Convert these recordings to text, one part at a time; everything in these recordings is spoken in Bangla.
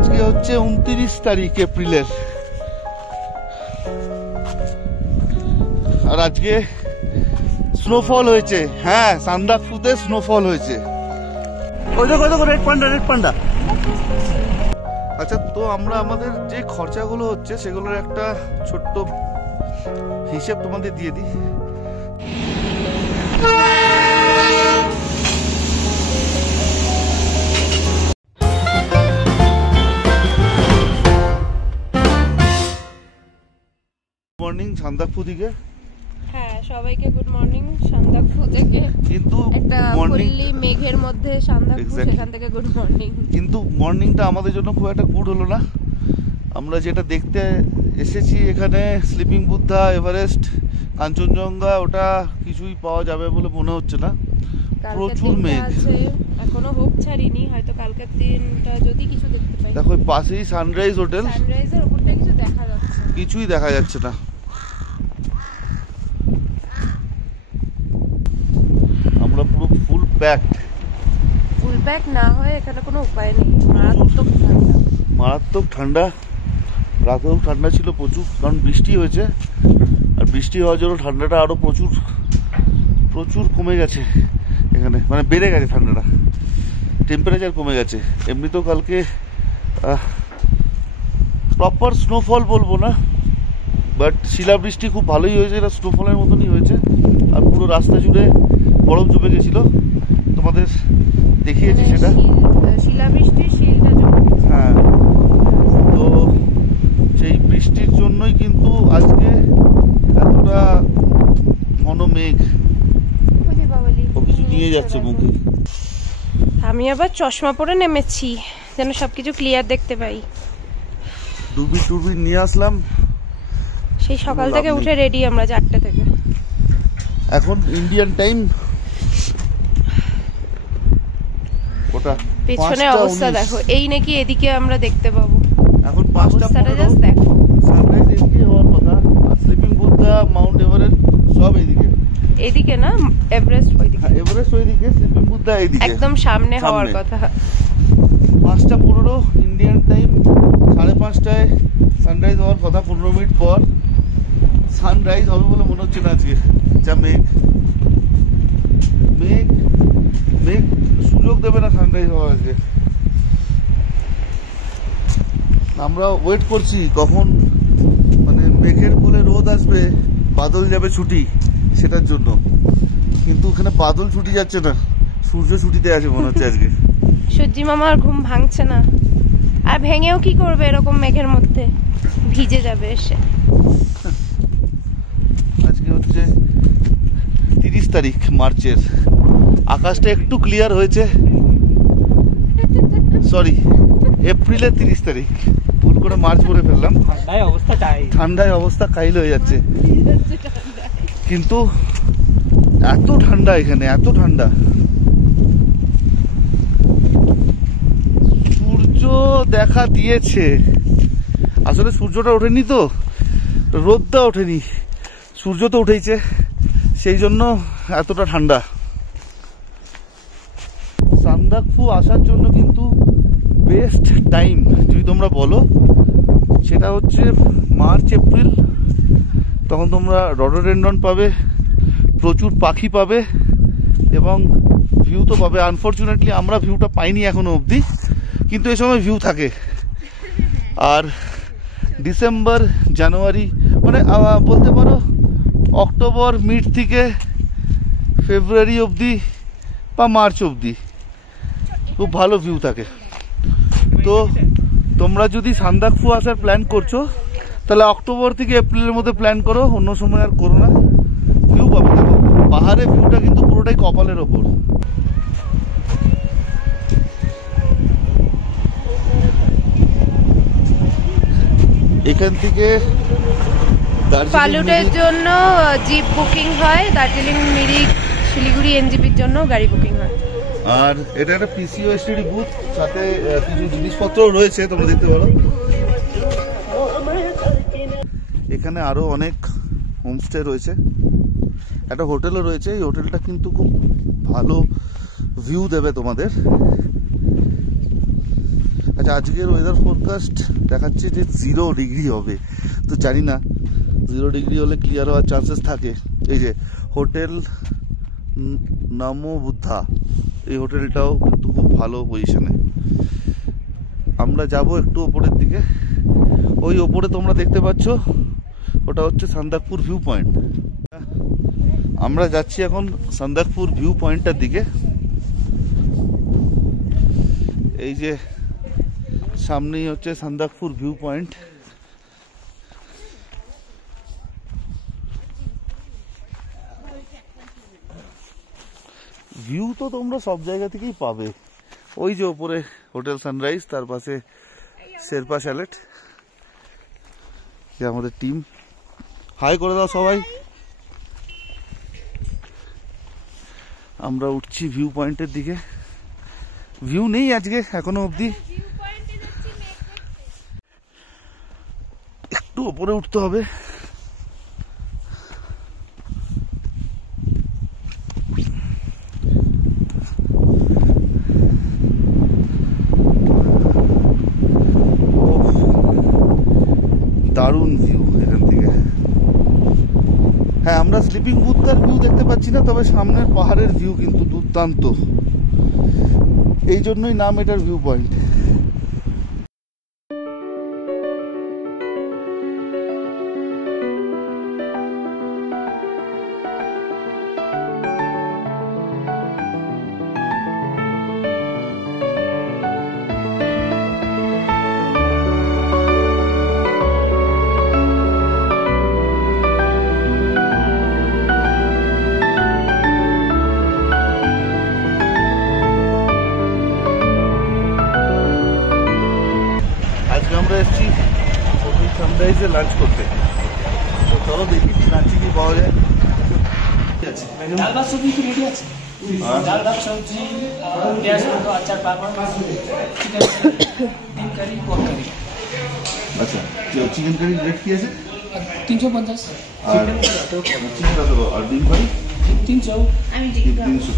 আজকে হচ্ছে 29 তারিখ এপ্রিলের, আর আজকে স্নোফল হয়েছে। হ্যাঁ, সান্দাকফুতে স্নোফল হয়েছে। ওই দেখো রেড পান্ডা। আচ্ছা, তো আমরা আমাদের যে খরচাগুলো হচ্ছে সেগুলোর একটা ছোট্ট হিসেব তোমাদের দিয়ে দিই। মর্নিং সান্দাকফু থেকে। হ্যাঁ, সবাইকে গুড মর্নিং সান্দাকফু থেকে। কিন্তু একটা ফুললি মেঘের মধ্যে সান্দাকফু, সেখান থেকে গুড মর্নিং। কিন্তু মর্নিংটা আমাদের জন্য খুব একটা গুড হলো না। আমরা যেটা দেখতে এসেছি এখানে স্লিপিং বুদ্ধা, এভারেস্ট, কাঞ্চনজঙ্ঘা, ওটা কিছুই পাওয়া যাবে বলে মনে হচ্ছে না। প্রচুর মেঘ আছে, এখনো হোপ ছাড়িনি, হয়তো কালকের দিনটা যদি কিছু দেখতে পাই। দেখো পাশেই সানরাইজ হোটেল, সানরাইজের উপরটা কিছু দেখা যাচ্ছে, কিছুই দেখা যাচ্ছে না। আমরা পুরো ফুল প্যাক না হয়ে এখানে কোনো উপায় নেই। মারাত্মক ঠান্ডা। রাতেও ঠান্ডা ছিল প্রচুর, কারণ বৃষ্টি হয়েছে, আর বৃষ্টি হওয়ার জন্য ঠান্ডাটা আরো প্রচুর কমে গেছে এখানে, মানে বেড়ে গেছে ঠান্ডাটা, টেম্পারেচার কমে গেছে। এমনিতেও কালকে প্রপার স্নোফল বলবো না, বাট শিলাবৃষ্টি খুব ভালোই হয়েছে, এটা স্নোফলের মতনই হয়েছে। আর পুরো রাস্তা জুড়ে বরফ জমে গেছিল, তোমাদের দেখিয়েছি সেটা। হ্যাঁ, তো সেই বৃষ্টির জন্যই কিন্তু আজকে এতটা ঘন মেঘ। ও কিছু নিয়ে যাচ্ছে মুখে। আমি আবার চশমা পরে নেমেছি যেন সবকিছু ক্লিয়ার দেখতে পাই। দূরবীন নিয়ে আসলাম, সেই সকাল থেকে উঠে রেডি আমরা 4টা থেকে। এখন ইন্ডিয়ান টাইম ওটা পেছনে অবস্থা দেখো, এই নাকি এদিকে আমরা দেখতে পাবো। এখন 5টা জাস্ট দেখো, সানরাইজ এদিকে হওয়ার কথা, are sleeping Buddha, Mount Everest সব এদিকে না, এভারেস্ট ওইদিকে। এভারেস্ট ওইদিকে, স্লিপিং বুদ্ধা এইদিকে, একদম সামনে হওয়ার কথা। 5টা 15 ইন্ডিয়ান টাইম, 5:30টায় সানরাইজ হওয়ার কথা। 15 মিনিট পর সানরাইজ হবে বলে মনে হচ্ছে না আজকে, যা মেঘ সুযোগ দেবে না সানরাইজ হওয়ার আজকে। আমরা ওয়েট করছি কখন মানে মেঘের কোলে রোদ আসবে, বাদল যাবে ছুটি, সেটার জন্য। কিন্তু ওখানে বাদল ছুটি যাচ্ছে না, সূর্য ছুটিতে আছে মনে হচ্ছে আজকে। সূর্যি মামার ঘুম ভাঙছে না, আর ভেঙেও কি করবে এরকম মেঘের মধ্যে, ভিজে যাবে এসে। আজকে হচ্ছে 30 তারিখ মার্চের। আকাশটা একটু ক্লিয়ার হয়েছে, সরি এপ্রিলের 30 তারিখ, ভুল করে মার্চ করে ফেললাম। ঠান্ডায় অবস্থা কাইল হয়ে যাচ্ছে, কিন্তু এত ঠান্ডা এখানে, এত ঠান্ডা। সূর্য দেখা দিয়েছে, আসলে সূর্যটা ওঠেনি, তো রোদটা ওঠেনি, সূর্য তো উঠেছে, সেই জন্য এতটা ঠান্ডা। সান্দাকফু আসার জন্য কিন্তু বেস্ট টাইম যদি তোমরা বলো, সেটা হচ্ছে মার্চ এপ্রিল। তখন তোমরা রডোডেন্ড্রন পাবে, প্রচুর পাখি পাবে, এবং ভিউ তো পাবে। আনফর্চুনেটলি আমরা ভিউটা পাইনি এখনো অবধি, কিন্তু এই সময় ভিউ থাকে। আর ডিসেম্বর, জানুয়ারি, মানে বলতে পারো অক্টোবর মিড থেকে ফেব্রুয়ারি অবধি বা মার্চ অবধি খুব ভালো ভিউ থাকে। তো তোমরা যদি সান্দাকফু আসার প্ল্যান করছো, তাহলে অক্টোবর থেকে এপ্রিলের মধ্যে প্ল্যান করো, অন্য সময় আর করো না। ভিউ পাবে, দেখো পাহাড়ের ভিউটা কিন্তু পুরোটাই কপালের ওপর। এখান থেকে ফালুটের জন্য জিপ বুকিং হয়, দার্জিলিং, মিরিক, শিলিগুড়ি এনজিপির জন্য গাড়ি বুকিং হয়। আর এটা একটা পিসিওএসটি বুথ, সাথে কিছু জিনিসপত্র রয়েছে, তোমরা দেখতে পারো। এখানে আরো অনেক হোমস্টে রয়েছে, একটা হোটেলও রয়েছে। এই হোটেলটা কিন্তু খুব ভালো ভিউ দেবে তোমাদের। আচ্ছা, আজকের ওয়েদার ফোরকাস্ট দেখাচ্ছে যে 0 ডিগ্রি হবে, তো জানি না 0 ডিগ্রি হলে ক্লিয়ার হওয়ার চান্সেস থাকে। এই যে হোটেল নামো বুদ্ধা, এই হোটেলটাও কিন্তু খুব ভালো পজিশনে। আমরা যাব একটু ওপরের দিকে, ওই ওপরে তোমরা দেখতে পাচ্ছ ওটা হচ্ছে সান্দাকপুর ভিউ পয়েন্ট। আমরা যাচ্ছি এখন সান্দাকপুর ভিউ পয়েন্টটার দিকে। এই যে সামনেই হচ্ছে সান্দাকপুর ভিউ পয়েন্ট। ভিউ তো তোমরা সব জায়গা থেকেই পাবে। ওই যে ওপরে হোটেল সানরাইজ, তার পাশে শেরপা স্যালেট, আমাদের টিম। হাই করে দাও সবাই। আমরা উঠছি ভিউ পয়েন্টের দিকে। ভিউ নেই আজকে এখনো অবধি, একটু ওপরে উঠতে হবে। দারুণ ভিউ এখান থেকে। হ্যাঁ, আমরা স্লিপিং বুথটার ভিউ দেখতে পাচ্ছি না, তবে সামনের পাহাড়ের ভিউ কিন্তু দুর্দান্ত। এই জন্যই নাম এটার ভিউ পয়েন্ট। আমরা এসেছি হোটেল সানরাইজে লাঞ্চ করতে, তো চলো দেখি লাঞ্চে কি পাওয়া যায়। ডাল ভাত সবজি কি রেডি আছে? ডাল ভাত সবজি, পেঁয়াজ লঙ্কা, আচার, পাপড়, চিকেন কারি, পর্ক কারি। আচ্ছা, চিকেন কারি রেট কি আছে? 350। আর চিকেন কত? আর ডিম কারি 300। 300।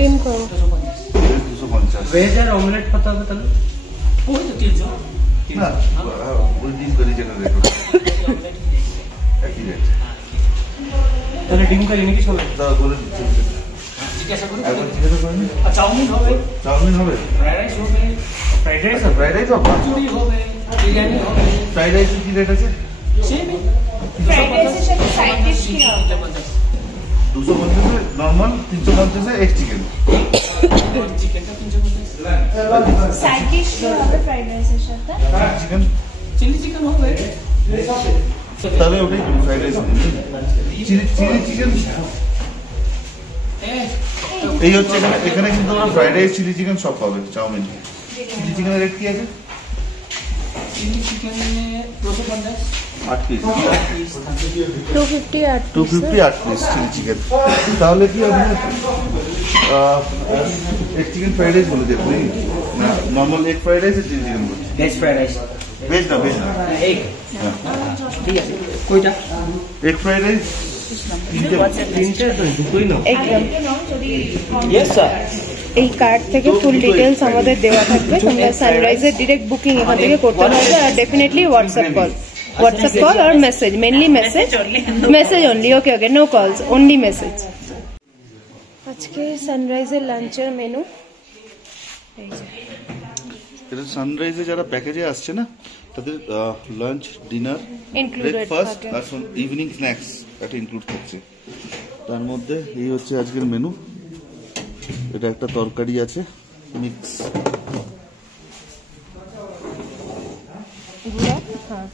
ডিম করো 250। ভেজ আর অমলেট কত হবে তাহলে? ওই তো 300। না, ওই ডিম কারি যেটা রেট একই রেট। তাহলে ডিম কারি নাকি সবাই? দাদা বলে দিচ্ছি, জিজ্ঞাসা করি। একবার জিজ্ঞাসা করেন। আর চাউমিন হবে? চাউমিন হবে, ফ্রাইড রাইস হবে? ফ্রাইড রাইস আচ্ছা ফ্রাইড রাইস হবে, খিচুড়ি হবে, বিরিয়ানি হবে। ফ্রাইড রাইসের কি রেট আছে? সেমই। ফ্রাইড রাইসের সাথে সাইড ডিশ কি হবে? 250 নর্মাল, 350 এক্স চিকেন। চিকেনটা 350। সাইড ডিশ কি হবে ফ্রাইড রাইসের সাথে? চিকেন, চিলি চিকেন হবে? তাহলে ওটাই ফ্রাইড রাইস। চিলি চিকেন এই হচ্ছে এখানে। এখানে কিন্তু আমরা ফ্রাইড রাইস, চিলি চিকেন সব পাবে। চাউমিন, চিলি চিকেনের রেট কি আছে? চিলি চিকেনে 250। 8 পিস, 250 আর 250 8 পিস চিলি চিকেন। তাহলে কি আপনি এগ চিকেন ফ্রাইড রাইস বলে দেখুন, নর্মাল এগ ফ্রাইড রাইস আর চিলি চিকেন বলছি। Veg fried rice. ভেজ না, ভেজ না, এগ। ঠিক আছে, কয়টা? এগ ফ্রাইড রাইস তিনটে তো, দুটোই না? একদম। Yes sir. এই কার্ড থেকে ফুল ডিটেলস আমাদের দেওয়া থাকবে। তোমরা সানরাইজের ডিরেক্ট বুকিং এখান থেকে করতে পারবে। আর ডেফিনেটলি হোয়াটসঅ্যাপ কল আর মেসেজ, মেনলি মেসেজ অনলি। ওকে ওকে, নো কলস, অনলি মেসেজ। আজকে সানরাইজের লাঞ্চের মেনু এই যে। এটা সানরাইজে যারা প্যাকেজে আসছে না, তাদের লাঞ্চ, ডিনার, Included ব্রেকফাস্ট থাকে। আর ইভিনিং স্ন্যাক্স একটা ইনক্লুড থাকছে। তার মধ্যে এই হচ্ছে আজকের মেনু। এটা একটা তরকারি আছে মিক্স, হ্যাঁ,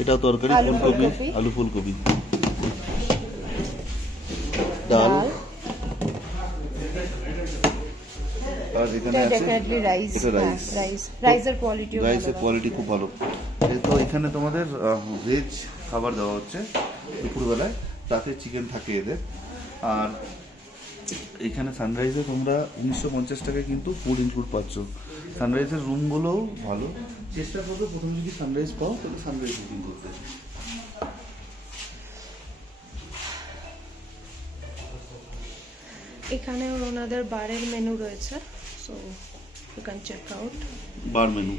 এটাও তরকারি, আলু ফুলকপি, ফুলকপি। আলু ফুলকপি, ডাল, আর এখানে আছে ডেফিনেটলি রাইস। এটা রাইস। রাইসের কোয়ালিটি রাইসের কোয়ালিটি খুব ভালো। তো এখানে তোমাদের ভেজ খাবার দেওয়া হচ্ছে দুপুরবেলায়, তাতে চিকেন থাকে এদের। আর এখানে সানরাইজে তোমরা 1950 টাকায় কিন্তু ফুড ইনক্লুড পাচ্ছ। সানরাইজের রুমগুলোও ভালো। চেষ্টা করবে প্রথমে যদি সানরাইজ পাও তাহলে সানরাইজ বুকিং করতে। এখানে ওনাদের বারের মেনু রয়েছে। So You can check out. Bar menu.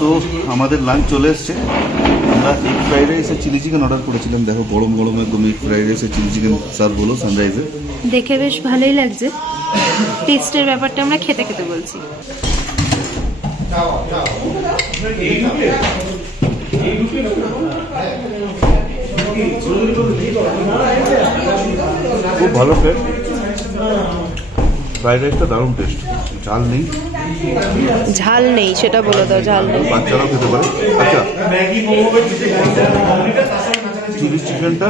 তো আমাদের লাঞ্চ চলে এসছে। আমরা এগ ফ্রাইড রাইস আর চিলি চিকেন অর্ডার করেছিলাম। দেখো গরম গরম একদম এগ ফ্রাইড রাইস আর চিলি চিকেন সার্ভ হলো সানরাইজে। দেখে বেশ ভালোই লাগছে। টেস্টের ব্যাপারটা আমরা খেতে খেতে বলছি। খুব ভালো টেস্ট, ফ্রাইড রাইসটা দারুণ টেস্ট। ঝাল নেই, ঝাল নেই সেটা বলে দাও, ঝাল নেই। বাচ্চারাও খেতে পারে। আচ্ছা, চিলি চিকেনটা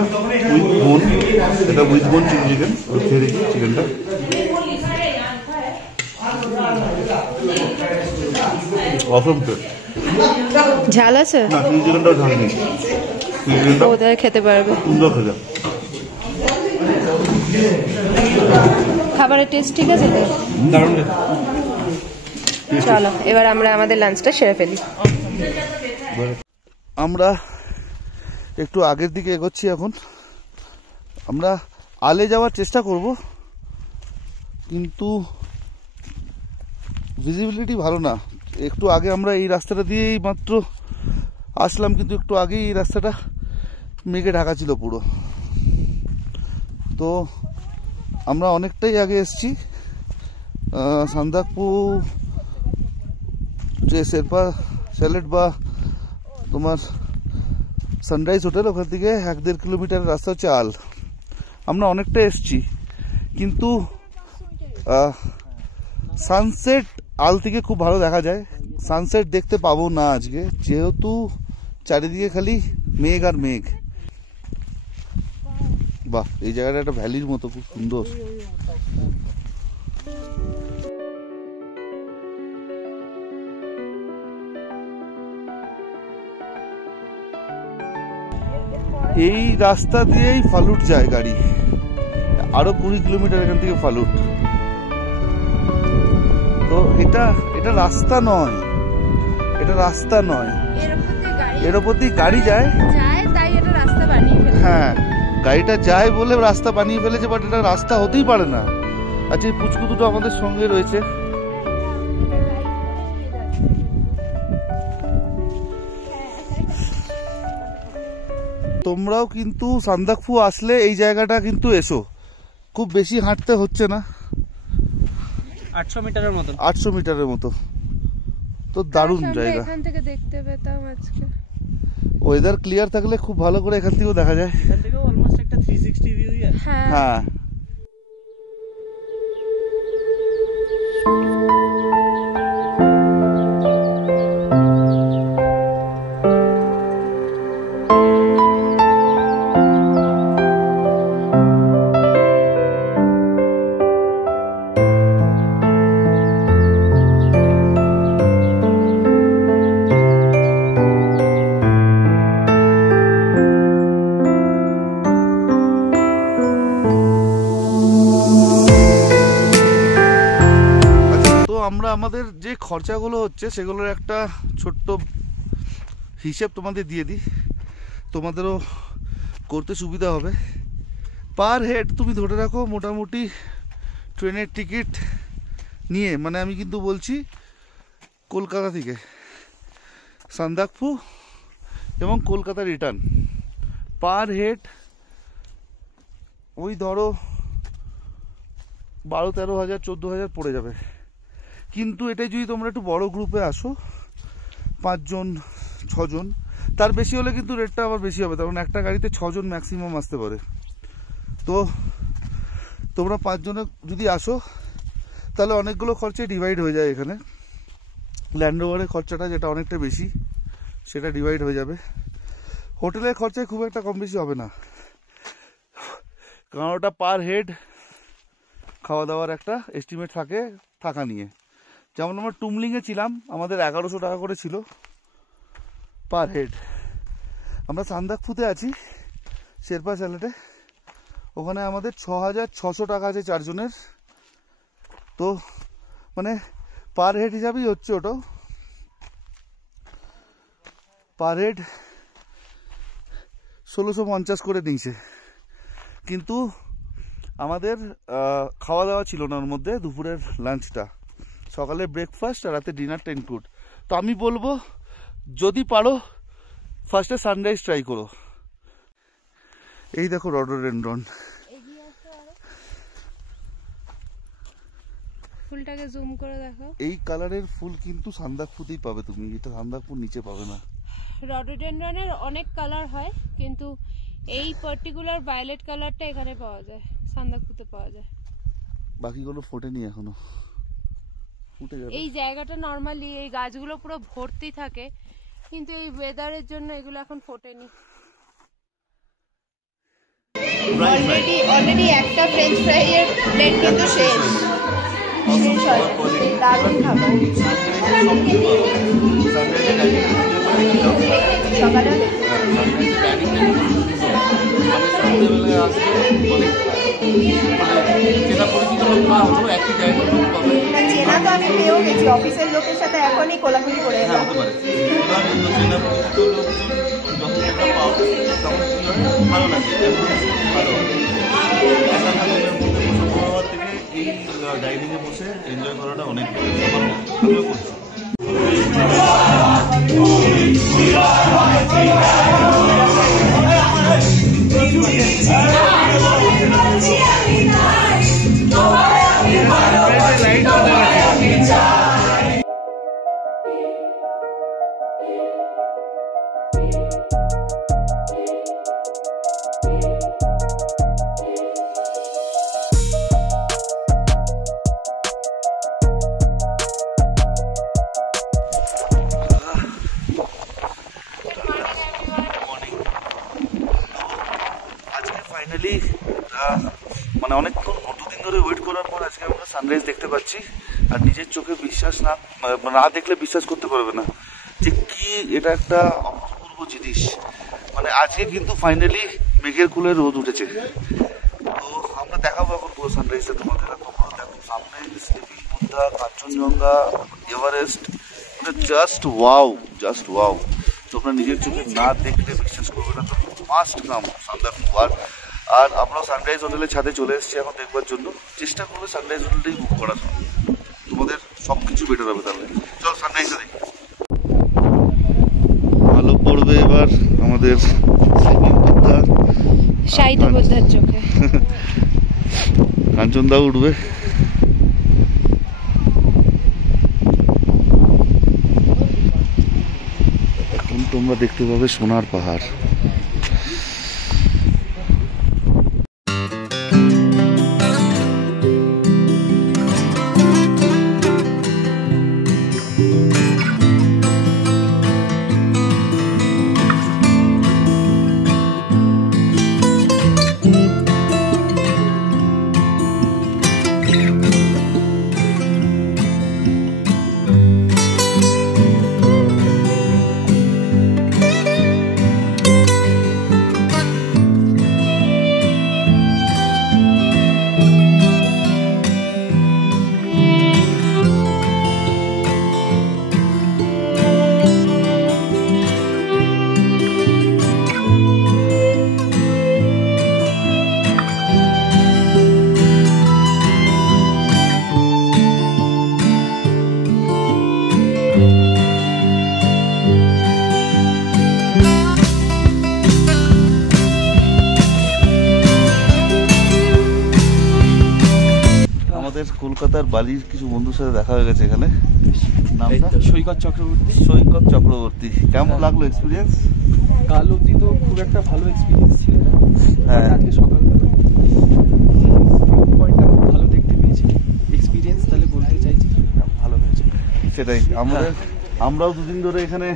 উইথ বোন, এটা উইথ বোন চিলি চিকেন। খেয়ে দেখি চিকেনটা। অসম টেস্ট। ঝাল আছে না, চিলি চিকেনটাও ঝাল নেই। চিলি চিকেনটা ওদের খেতে পারবে। সুন্দর খেতে। খাবারের টেস্ট ঠিক আছে তো? দারুণ। চলো এবার আমরা আমাদের লাঞ্চটা সেরে ফেলি। আমরা একটু আগের দিকে এগোচ্ছি। এখন আমরা আলে যাওয়ার চেষ্টা করব, কিন্তু ভিজিবিলিটি ভালো না। একটু আগে আমরা এই রাস্তাটা দিয়েই মাত্র আসলাম, কিন্তু একটু আগেই এই রাস্তাটা মেঘে ঢাকা ছিল পুরো। তো আমরা অনেকটাই আগে এসছি। সান্দাকপু যে শেরপা স্যালেট বা তোমার সানরাইজ হোটেল, ওখান থেকে 1-1.5 কিলোমিটারের রাস্তা হচ্ছে আল। আমরা অনেকটা এসছি, কিন্তু সানসেট আল থেকে খুব ভালো দেখা যায়। সানসেট দেখতে পাবো না আজকে, যেহেতু চারিদিকে খালি মেঘ আর মেঘ। বাহ, এই জায়গাটা একটা ভ্যালির মতো, খুব সুন্দর। এই রাস্তা দিয়েই ফালুট যায় গাড়ি, আরো 20 কিলোমিটার এখান থেকে ফালুট। তো এটা রাস্তা নয়, এটা রাস্তা নয়, এর ওপর দিয়ে গাড়ি যায়, তাই এটা রাস্তা বানিয়ে ফেলেছে। হ্যাঁ, গাড়িটা যায় বলে রাস্তা বানিয়ে ফেলেছে, বাট এটা রাস্তা হতেই পারে না। আচ্ছা, এই পুচকু দুটো আমাদের সঙ্গে রয়েছে। তোমরাও কিন্তু সান্দাকফু আসলে এই জায়গাটা কিন্তু এসো, খুব বেশি হাঁটতে হচ্ছে না, 800 মিটারের মতো। 800 মিটারের মতো। তো দারুণ জায়গা। এখান থেকে দেখতে পেতাম আজকে। ওয়েদার ক্লিয়ার থাকলে খুব ভালো করে এখান থেকেও দেখা যায়। এখান থেকেও অলমোস্ট একটা 360 ভিউই আছে। হ্যাঁ, আমরা আমাদের যে খরচাগুলো হচ্ছে সেগুলোর একটা ছোট্ট হিসেব তোমাদের দিয়ে দিই, তোমাদেরও করতে সুবিধা হবে। পার হেড তুমি ধরে রাখো মোটামুটি ট্রেনের টিকিট নিয়ে, মানে আমি কিন্তু বলছি কলকাতা থেকে সান্দাকফু এবং কলকাতা রিটার্ন, পার হেড ওই ধরো 12-13 হাজার 14 হাজার পড়ে যাবে। কিন্তু এটাই যদি তোমরা একটু বড় গ্রুপে আসো, 5 জন 6 জন, তার বেশি হলে কিন্তু রেটটা আবার বেশি হবে, কারণ একটা গাড়িতে 6 জন ম্যাক্সিমাম আসতে পারে। তো তোমরা 5 জনে যদি আসো তাহলে অনেকগুলো খরচে ডিভাইড হয়ে যায়। এখানে ল্যান্ড রোভারের খরচাটা যেটা অনেকটা বেশি, সেটা ডিভাইড হয়ে যাবে। হোটেলের খরচায় খুব একটা কম বেশি হবে না, কারণ ওটা পার হেড খাওয়া দাওয়ার একটা এস্টিমেট থাকে থাকা নিয়ে। যেমন আমরা টুমলিংয়ে ছিলাম, আমাদের 1100 টাকা করে ছিল পার হেড। আমরা সান্দাকফুতে আছি শেরপা স্যালেটে, ওখানে আমাদের 6600 টাকা আছে 4 জনের। তো মানে পার হেড হিসাবেই হচ্ছে ওটাও, পার হেড 1650 করে নিয়েছে। কিন্তু আমাদের খাওয়া দাওয়া ছিল না ওর মধ্যে, দুপুরের লাঞ্চটা সকালে ব্রেকফাস্ট আর রাতে ডিনারটা ইনক্লুড। তো আমি বলবো যদি পারো ফার্স্টে সানরাইজ ট্রাই করো। এই দেখো রডোডেনড্রন, ফুলটাকে জুম করে দেখো। এই কালারের ফুল কিন্তু সান্দাকফুতেই পাবে তুমি, এটা সান্দাকফুর নিচে পাবে না। রডোডেনড্রনের অনেক কালার হয়, কিন্তু এই পার্টিকুলার ভায়োলেট কালারটা এখানে পাওয়া যায়, সান্দাকফুতে পাওয়া যায়। বাকিগুলো ফোটেনি এখনো, ফুটে যাবে। এই জায়গাটা নরমালি এই গাছগুলো পুরো ভর্তি থাকে, কিন্তু এই ওয়েদারের জন্য এগুলো এখন ফোটেনি। অলরেডি একটা ফ্রেঞ্চ ফ্রাই এর প্লেট কিন্তু শেষ। দারুণ খাবার। সকালে চেনা তো আমি পেয়েও গেছি, অফিসের লোকের সাথে এখনই কোলাকুলি করে এলাম। ভালো লাগে এই ডাইনিং এ বসে এনজয় করাটা অনেক আমিও করছি। ফাইনালি মানে অনেকক্ষণ দুদিন ধরে ওয়েট করার পর আজকে আমরা সানরাইজ দেখতে পাচ্ছি। আর নিজের চোখে বিশ্বাস না দেখলে বিশ্বাস করতে পারবে না যে কি এটা একটা অপূর্ব জিনিস। মানে আজকে কিন্তু ফাইনালি মেঘের কুলে রোদ উঠেছে। তো আমরা দেখাবো এখন পুরো সানরাইজটা তোমাদের। তোমরা দেখো সামনে স্লিপিং বুদ্ধা, কাঞ্চনজঙ্ঘা, এভারেস্ট, মানে জাস্ট ওয়াও। তোমরা নিজের চোখে না দেখলে বিশ্বাস করবে না। তো মাস্ট কাম সান্দাকফু। আর আমরা সানরাইজ হোটেলের ছাদে চলে এসেছি এখন দেখবার জন্য। চেষ্টা করবে সানরাইজ হোটেলটাই বুক করার, তোমাদের সব কিছু বেটার হবে। তাহলে চল সানরাইজটা দেখি। ভালো পড়বে এবার আমাদের শাহিদ বুদ্ধার চোখে। কাঞ্চনদা উঠবে। এখন তোমরা দেখতে পাবে সোনার পাহাড়। কলকাতার বালির কিছু বন্ধুর সাথে দেখা হয়ে গেছে এখানে। নামটা সৈকত চক্রবর্তী। কেমন লাগলো এক্সপিরিয়েন্স? কাল অবধি তো খুব একটা ভালো এক্সপিরিয়েন্স ছিল না। হ্যাঁ, আজকে সকালবেলা পয়েন্টটা খুব ভালো দেখতে পেয়েছি। এক্সপিরিয়েন্স তাহলে বলতে চাইছি ভালো হয়েছে। সেটাই আমরাও দুদিন ধরে এখানে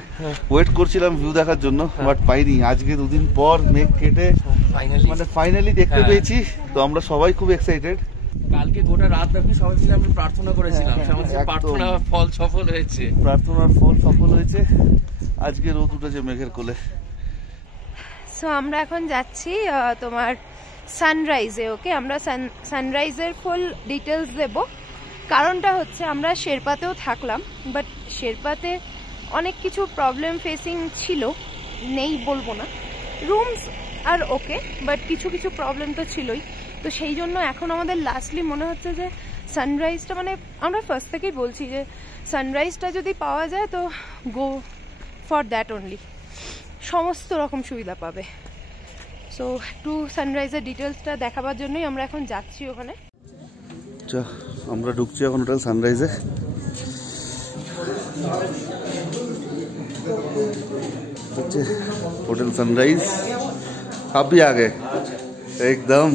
ওয়েট করছিলাম ভিউ দেখার জন্য, বাট পাইনি। আজকে দুদিন পর মেঘ কেটে ফাইনালি দেখতে পেয়েছি। তো আমরা সবাই খুব এক্সাইটেড। কালকে গোটা রাত ব্যাপী সবাই মিলে আমরা প্রার্থনা করেছিলাম, প্রার্থনার ফল সফল হয়েছে। আজকে রোদ উঠেছে মেঘের কোলে। সো আমরা এখন যাচ্ছি তোমার সানরাইজে। ওকে, আমরা সানরাইজের ফুল ডিটেলস দেব। কারণটা হচ্ছে আমরা শেরপাতেও থাকলাম, বাট শেরপাতে অনেক কিছু প্রবলেম ফেসিং ছিল, নেই বলবো না। রুমস আর ওকে, বাট কিছু প্রবলেম তো ছিলই। তো সেই জন্য এখন আমাদের লাস্টলি মনে হচ্ছে যে সানরাইজটা মানে আমরা ফার্স্ট থেকেই বলছি যে সানরাইজটা যদি পাওয়া যায় তো গো ফর দ্যাট অনলি, সমস্ত রকম সুবিধা পাবে। সো একটু সানরাইজের ডিটেলসটা দেখাবার জন্যই আমরা এখন যাচ্ছি ওখানে। আমরা ঢুকছি এখন হোটেল সানরাইজে। होटल सनराइज आप भी आ गए एकदम।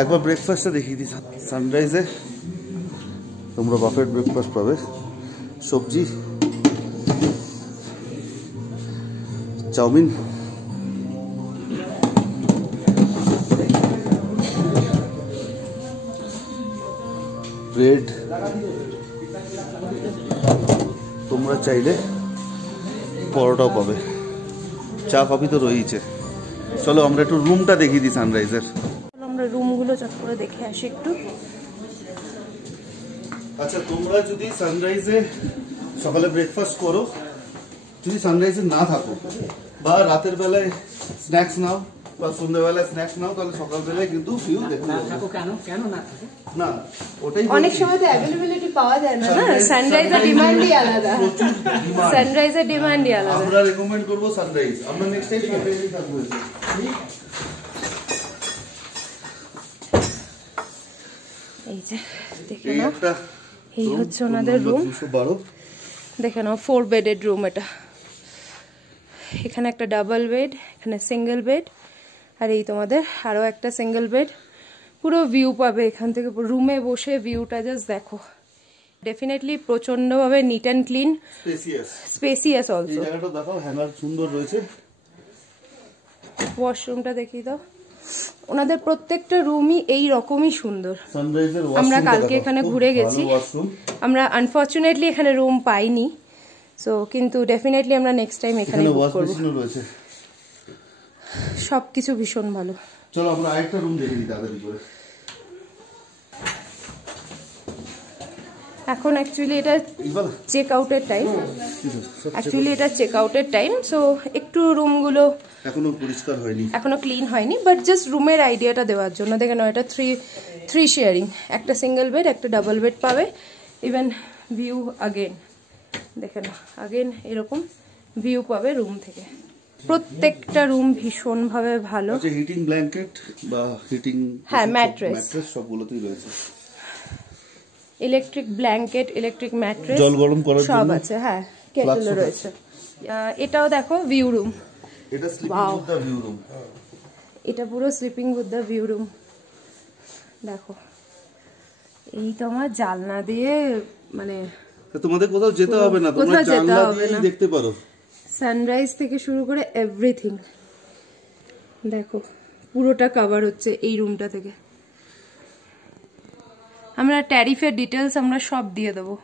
एक बार ब्रेकफास्ट देखी थी सनराइजे, তোমরা বাফেট ব্রেকফাস্ট পাবে, সবজি, চাউমিন, ব্রেড, তোমরা চাইলে পরোটাও পাবে, চা কফি তো রয়েছে। চলো আমরা একটু রুমটা দেখিয়ে দিই সানরাইজের। আমরা রুমগুলো চট করে দেখে আসি একটু। আচ্ছা, তোমরা যদি সানরাইজে সকালে ব্রেকফাস্ট করো, যদি সানরাইজে না থাকো বা রাতের বেলায় স্ন্যাক্স নাও বা সন্ধ্যাবেলায় স্ন্যাক্স নাও, তাহলে সকালবেলায় কিন্তু ভিউ দেখতে পাবে। কেন না থাকে না, ওটাই অনেক সময় তো অ্যাভেলেবিলিটি পাওয়া যায় না, না সানরাইজের ডিমান্ডই আলাদা, সানরাইজের ডিমান্ডই আলাদা। আমরা রেকমেন্ড করব সানরাইজ, আমরা নেক্সট টাইম সানরাইজই থাকবো। এই যে দেখে নাও, এই হচ্ছে ওনাদের রুম। 212 দেখে নাও 4 বেডেড রুম এটা। এখানে একটা ডাবল বেড, এখানে সিঙ্গেল বেড, আর এই তোমাদের আরো একটা সিঙ্গেল বেড। পুরো ভিউ পাবে এখান থেকে, রুমে বসে ভিউটা জাস্ট দেখো। ডেফিনেটলি প্রচন্ডভাবে neat and clean, spacious also. এই জায়গাটা দেখো, হ্যাঙ্গার সুন্দর রয়েছে। ওয়াশরুমটা দেখিয়ে দাও। ওনাদের প্রত্যেকটা রুমই এই রকমই সুন্দর। সানরাইজের আমরা কালকে এখানে ঘুরে গেছি, আমরা আনফরচুনেটলি এখানে রুম পাইনি, সো কিন্তু ডেফিনেটলি আমরা নেক্সট টাইম এখানে বুক করব। সবকিছু ভীষণ ভালো। চলো আমরা আরেকটা রুম দেখে নিই তাদের উপরে। এখন অ্যাকচুয়ালি এটা চেক আউটের টাইম, সো একটু রুমগুলো এখনো পরিষ্কার হয়নি, এখনো ক্লিন হয়নি, বাট জাস্ট রুমের আইডিয়াটা দেওয়ার জন্য। দেখে নাও, এটা থ্রি শেয়ারিং, একটা সিঙ্গেল বেড, একটা ডাবল বেড পাবে। ইভেন ভিউ আগেন দেখে নাও, আগেন এরকম ভিউ পাবে রুম থেকে। প্রত্যেকটা রুম ভীষণভাবে ভালো। হিটিং ব্ল্যাঙ্কেট বা হিটিং, হ্যাঁ, ম্যাট্রেস সবগুলোতেই রয়েছে। ইলেকট্রিক ব্ল্যাঙ্কেট, ইলেকট্রিক ম্যাট্রেস, জল গরম করার সব আছে। হ্যাঁ, কেটলও রয়েছে। এটাও দেখো ভিউ রুম, এটা sleeping with the view room. এটা পুরো sleeping with the view room. দেখো, এই তোমার জানলা দিয়ে মানে তোমাদের কোথাও যেতে হবে না, তোমরা জানলা দিয়েই দেখতে পারো সানরাইজ থেকে শুরু করে এভরিথিং। দেখো পুরোটা কভার হচ্ছে এই রুমটা থেকে। আমরা ট্যারিফের ডিটেইলস আমরা সব দিয়ে দেবো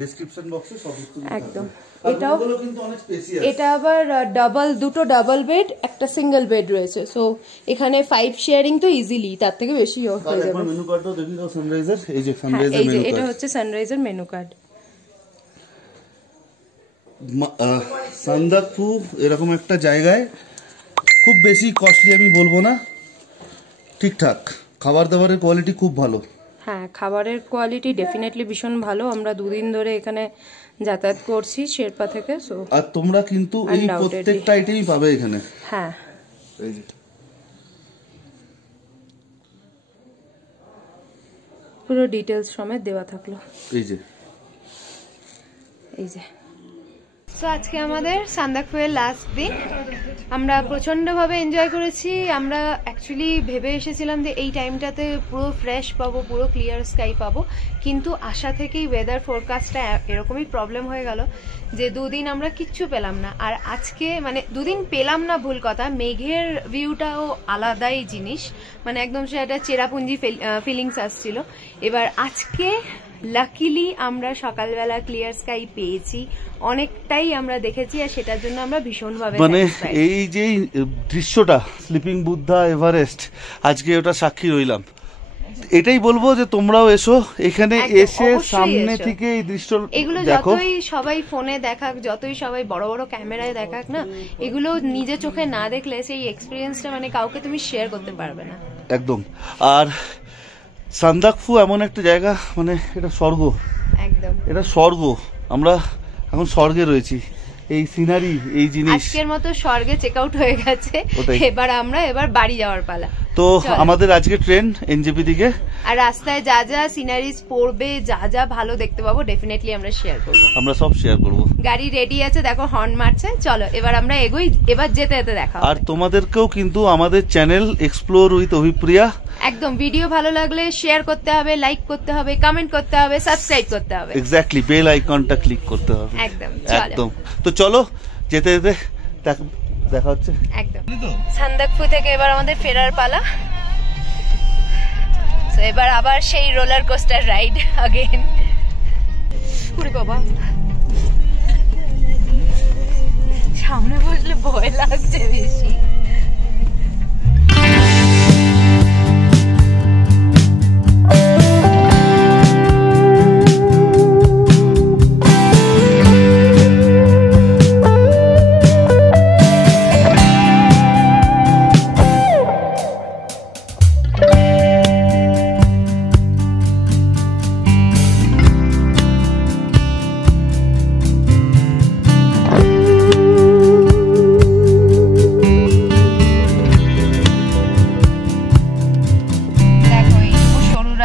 ডেসক্রিপশন বক্সে, সব একদম। এটা আবার দুটো ডাবল বেড, একটা সিঙ্গেল বেড রয়েছে, সো এখানে 5 শেয়ারিং তো ইজিলি, তার থেকে বেশি হয়ে যাবে। মেনু কার্ডটাও দেখি দাও সানরাইজের। এই যে সানরাইজের মেনু কার্ড, এটা হচ্ছে সানরাইজের মেনু কার্ড। সান্দাকফু এরকম একটা জায়গায় খুব বেশি কস্টলি আমি বলবো না, ঠিকঠাক খাবার দাবারের কোয়ালিটি খুব ভালো। হ্যাঁ, খাবারের কোয়ালিটি ডেফিনেটলি ভীষণ ভালো। আমরা 2 দিন ধরে এখানে যাতায়াত করছি শেরপা থেকে, সো আর তোমরা কিন্তু এই প্রত্যেকটা আইটেমই পাবে এখানে। হ্যাঁ, এই যে পুরো ডিটেইলস সমেত দেওয়া থাকলো। এই যে তো আজকে আমাদের সান্দাকফুয়ের লাস্ট দিন। আমরা প্রচণ্ডভাবে এনজয় করেছি। আমরা অ্যাকচুয়ালি ভেবে এসেছিলাম যে এই টাইমটাতে পুরো ফ্রেশ পাবো, পুরো ক্লিয়ার স্কাই পাবো, কিন্তু আশা থেকেই ওয়েদার ফোরকাস্টটা এরকমই প্রবলেম হয়ে গেল যে 2 দিন আমরা কিচ্ছু পেলাম না। আর আজকে মানে 2 দিন পেলাম না, ভুল কথা, মেঘের ভিউটাও আলাদাই জিনিস, মানে একদম সে একটা চেরাপুঞ্জি ফিলিংস আসছিল। এবার আজকে লাকিলি আমরা সকালবেলা ক্লিয়ার স্কাই পেয়েছি, অনেকটাই আমরা দেখেছি, আর সেটার জন্য আমরা ভীষণভাবে মানে এই যে দৃশ্যটা স্লিপিং বুদ্ধা এভারেস্ট, আজকে ওটা সাক্ষী রইলাম। এটাই বলবো যে তোমরাও এসো এখানে, একদম, এসে অবশ্যই সামনে এসো। থেকে এই দৃশ্য এগুলো দেখো। যতই সবাই ফোনে দেখাক, যতই সবাই বড় বড় ক্যামেরায় দেখাক না, এগুলো নিজে চোখে না দেখলে সেই এক্সপিরিয়েন্সটা মানে কাউকে তুমি শেয়ার করতে পারবে না। একদম। আর সান্দাকফু এমন একটা জায়গা, মানে এটা স্বর্গ, একদম এটা স্বর্গ। আমরা এখন স্বর্গে রয়েছি, এই সিনারি, এই জিনিস। আজকের মতো স্বর্গে চেক আউট হয়ে গেছে, ওটাই। এবার বাড়ি যাওয়ার পালা। তো চলো। আমাদের আজকে ট্রেন এনজেপি দিকে। আর রাস্তায় যা যা সিনারিজ পড়বে, যা যা ভালো দেখতে পাবো, ডেফিনেটলি আমরা শেয়ার করবো। আমরা সব শেয়ার করব। গাড়ি রেডি আছে, দেখো হর্ন মারছে। চলো এবার আমরা এগোই, এবার যেতে যেতে দেখা হবে। আর তোমাদেরকেও কিন্তু আমাদের চ্যানেল এক্সপ্লোর উইথ অভিপ্রিয়া, একদম ভিডিও ভালো লাগলে শেয়ার করতে হবে, লাইক করতে হবে, কমেন্ট করতে হবে, সাবস্ক্রাইব করতে হবে। এক্স্যাক্টলি বেল আইকনটা ক্লিক করতে হবে। একদম, চলো। একদম। তো চলো যেতে যেতে দেখা হচ্ছে। একদম। সান্দাকফু থেকে এবার আমাদের ফেরার পালা। তো এবার আবার সেই রোলার কোস্টার রাইড अगेन। ওরে বাবা, সামনে বসলে ভয় লাগছে বেশি।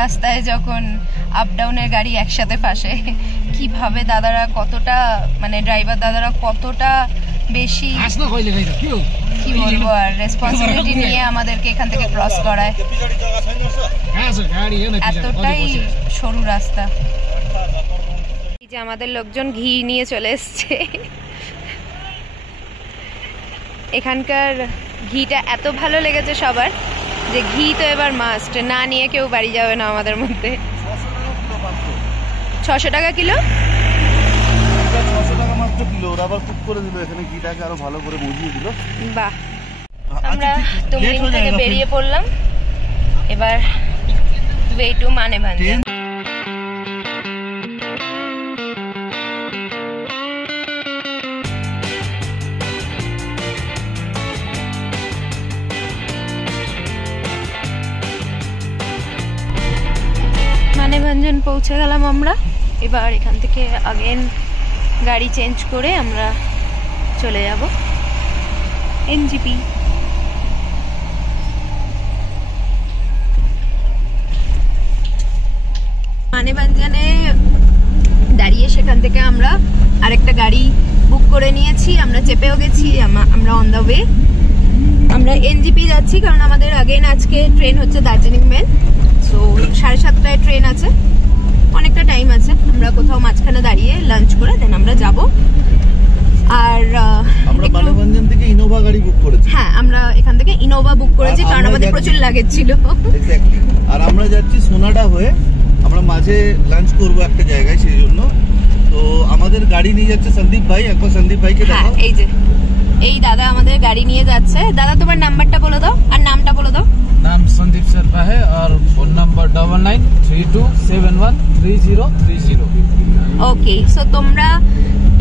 রাস্তায় যখন আপ ডাউনের গাড়ি একসাথে ফাঁসে, কিভাবে দাদারা কতটা, মানে ড্রাইভার দাদারা কতটা বেশি কি বলবো আর রেসপন্সিবিলিটি নিয়ে আমাদেরকে এখান থেকে ক্রস করায়। এতটাই সরু রাস্তা। এই যে আমাদের লোকজন ঘি নিয়ে চলে এসছে। এখানকার ঘিটা এত ভালো লেগেছে সবার যে ঘি তো এবার মাস্ট, না নিয়ে কেউ বাড়ি যাবে না আমাদের মধ্যে। 600 টাকা কিলো, 600 টাকা মাত্র কিলো। ওরা আবার কুক করে দিল এখানে, ঘিটাকে আরো ভালো করে বুঝিয়ে দিল। বাহ। আমরা তুমলিং থেকে বেরিয়ে পড়লাম, এবার ওয়ে টু মানেভাঞ্জন। মানেভাঞ্জন পৌঁছে গেলাম আমরা। এবার এখান থেকে अगेन গাড়ি চেঞ্জ করে আমরা চলে যাব এনজেপি। মানেভাঞ্জনে দাঁড়িয়ে সেখান থেকে আমরা আরেকটা গাড়ি বুক করে নিয়েছি, আমরা চেপেও গেছি, আমরা অন দ্য ওয়ে। আমরা এনজেপি যাচ্ছি কারণ আমাদের अगेन আজকে ট্রেন হচ্ছে দার্জিলিং মেল। সো 7:30টায় ট্রেন আছে, অনেকটা টাইম আছে। আমরা কোথাও মাঝখানে দাঁড়িয়ে লাঞ্চ করে দেন আমরা যাব। আর আমরা মানেভাঞ্জন থেকে ইনোভা গাড়ি বুক করেছি। হ্যাঁ, আমরা এখান থেকে ইনোভা বুক করেছি কারণ আমাদের প্রচুর লাগেজ ছিল। এক্স্যাক্টলি। আর আমরা যাচ্ছি সোনাডা হয়ে, আমরা মাঝে লাঞ্চ করব একটা জায়গায়, সেই জন্য। তো আমাদের গাড়ি নিয়ে যাচ্ছে সন্দীপ ভাই। একবার সন্দীপ ভাইকে দেখাও। এই যে এই দাদা আমাদের গাড়ি নিয়ে যাচ্ছে। দাদা তোমার নাম্বারটা বলে দাও আর নামটা বলে দাও। नाम संदीप शर्मा है और फोन नंबर 9932713030। ওকে, সো তোমরা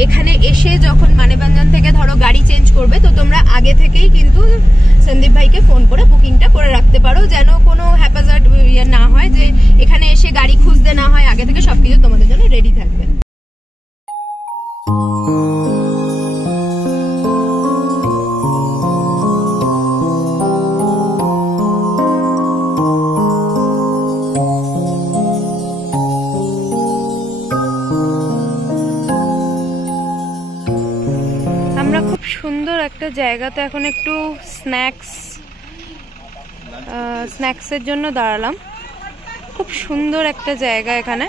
এখানে এসে যখন মানেভাঞ্জন থেকে ধরো গাড়ি চেঞ্জ করবে, তো তোমরা আগে থেকেই কিন্তু সন্দীপ ভাইকে ফোন করে বুকিংটা করে রাখতে পারো, যেন কোনো হ্যাপাজার্ড না হয়, যে এখানে এসে গাড়ি খুঁজতে না হয়। আগে থেকে সবকিছু তোমাদের জন্য রেডি থাকবে। আমরা খুব সুন্দর একটা জায়গাতে এখন একটু স্ন্যাক্সের জন্য দাঁড়ালাম। খুব সুন্দর একটা জায়গা এখানে।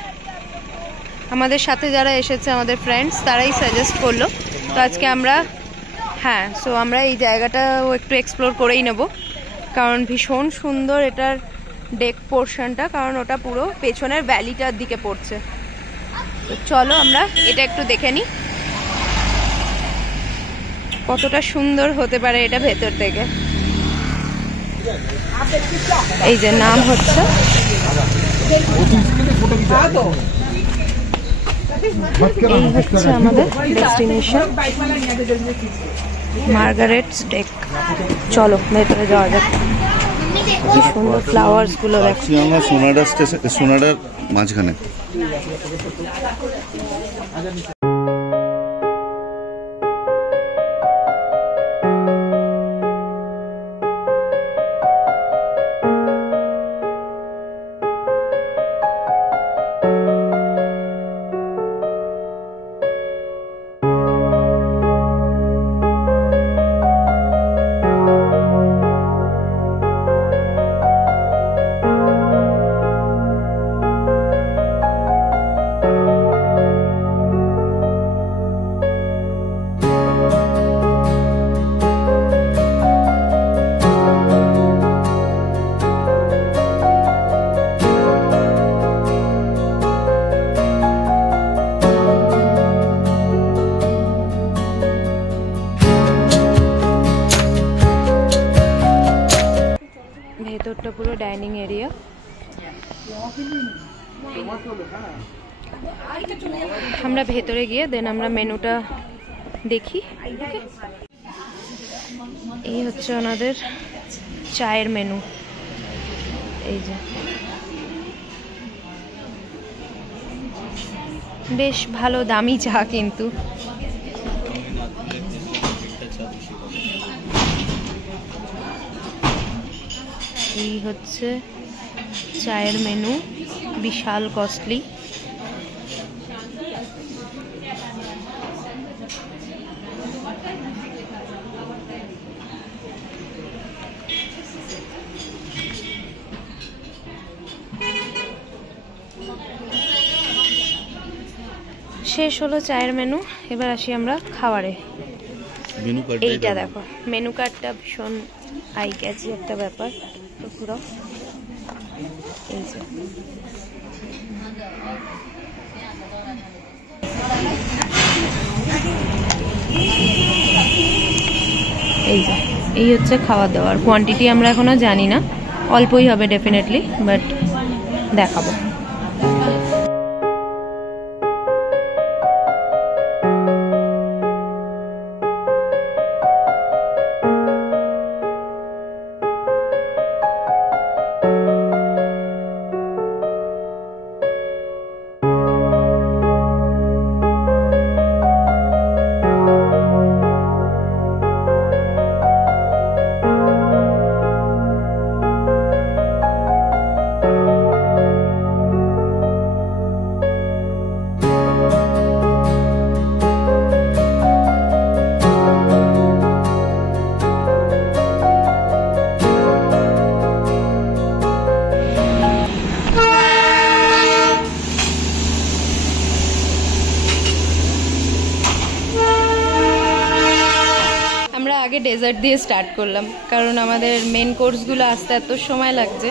আমাদের সাথে যারা এসেছে আমাদের ফ্রেন্ডস, তারাই সাজেস্ট করলো। তো আজকে আমরা সো আমরা এই জায়গাটাও একটু এক্সপ্লোর করেই নেব, কারণ ভীষণ সুন্দর এটার ডেক পোর্শনটা, কারণ ওটা পুরো পেছনের ভ্যালিটার দিকে পড়ছে। তো চলো আমরা এটা একটু দেখে নিই কতটা সুন্দর হতে পারে এটা ভেতর থেকে। এই যে নাম হচ্ছে এই হচ্ছে আমাদের ডেস্টিনেশন মার্গারেটস ডেক। চলো ভেতরে যাওয়া যাক। কি সুন্দর ফ্লাওয়ার্স গুলো দেখো। আমরা সোনাডা স্টেশন, সোনাডার মাঝখানে। ভেতরটা পুরো ডাইনিং এরিয়া। আমরা ভেতরে গিয়ে দেন আমরা মেনুটা দেখি। এই হচ্ছে ওনাদের চায়ের মেনু। এই যে বেশ ভালো দামি চা, কিন্তু এই হচ্ছে চায়ের মেনু, বিশাল কস্টলি। শেষ হলো চায়ের মেনু, এবার আসি আমরা খাবারে। এইটা দেখো, মেনু কার্ডটা ভীষণ আই ক্যাচি একটা ব্যাপার। তো পুরো এই যে এই হচ্ছে খাওয়া দাওয়ার কোয়ান্টিটি আমরা এখনো জানি না, অল্পই হবে ডেফিনেটলি, বাট দেখাবো। আগে ডেজার্ট দিয়ে স্টার্ট করলাম, কারণ আমাদের মেন কোর্সগুলো আসতে এত সময় লাগছে,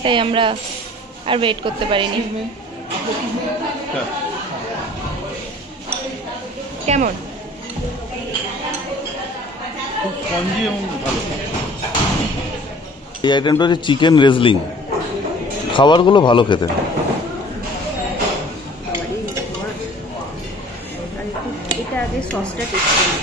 তাই আমরা আর ওয়েট করতে পারিনি। কেমন? এই আইটেমটা হচ্ছে চিকেন রেজলিং, খাবারগুলো ভালো খেতে। এটা আগে সসটা টেস্ট করি।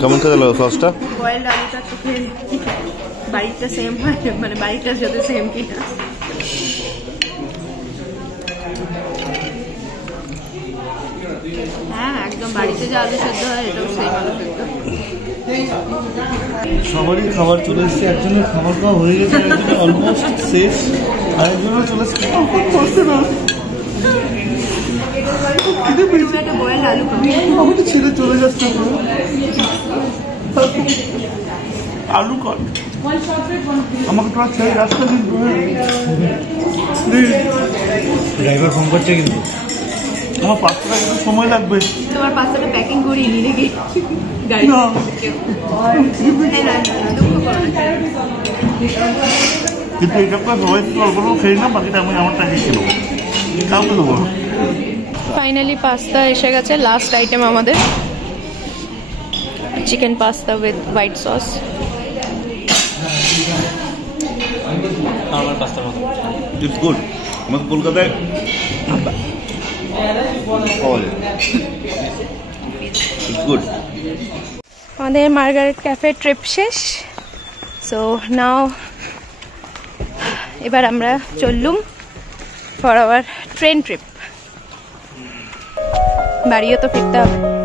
কেমন খেতে লাগলো সসটা? বয়েলড আলুটা তো বাড়িটা সেম হয়, মানে বাড়িটার সাথে সেম কিনা। হ্যাঁ একদম, বাড়িতে যে আলু সেদ্ধ হয় এটাও সেম আলু সেদ্ধ। সবারই খাবার চলে এসছে, একজনের খাবার খাওয়া হয়ে গেছে, একজনের অলমোস্ট শেষ, আরেকজনের চলে এসছে। আমাকে ছেড়ে চলে যাচ্ছে আলু কট, আমাকে তোমার ছেড়ে যাচ্ছে কিন্তু। ড্রাইভার ফোন করছে কিন্তু আমার পাঁচটা কিন্তু সময় লাগবে। তোমার পাঁচটা প্যাকিং করিয়ে নি নাকি গাড়ি? কিন্তু এটা সবাই অল্প খেয়ে না, বাকিটা আমি আমারটা খেয়েছিল, কাউকে দেবো। ফাইনালি পাস্তা এসে গেছে, লাস্ট আইটেম আমাদের, chicken pasta with white sauce. It's good. আমাদের কলকাতায় পাওয়া যায়। It's good. আমাদের মার্গারেট ক্যাফে ট্রিপ শেষ। সো নাও এবার আমরা চললুম ফর আওয়ার ট্রেন ট্রিপ। বাড়িও তো ফিরতে হবে।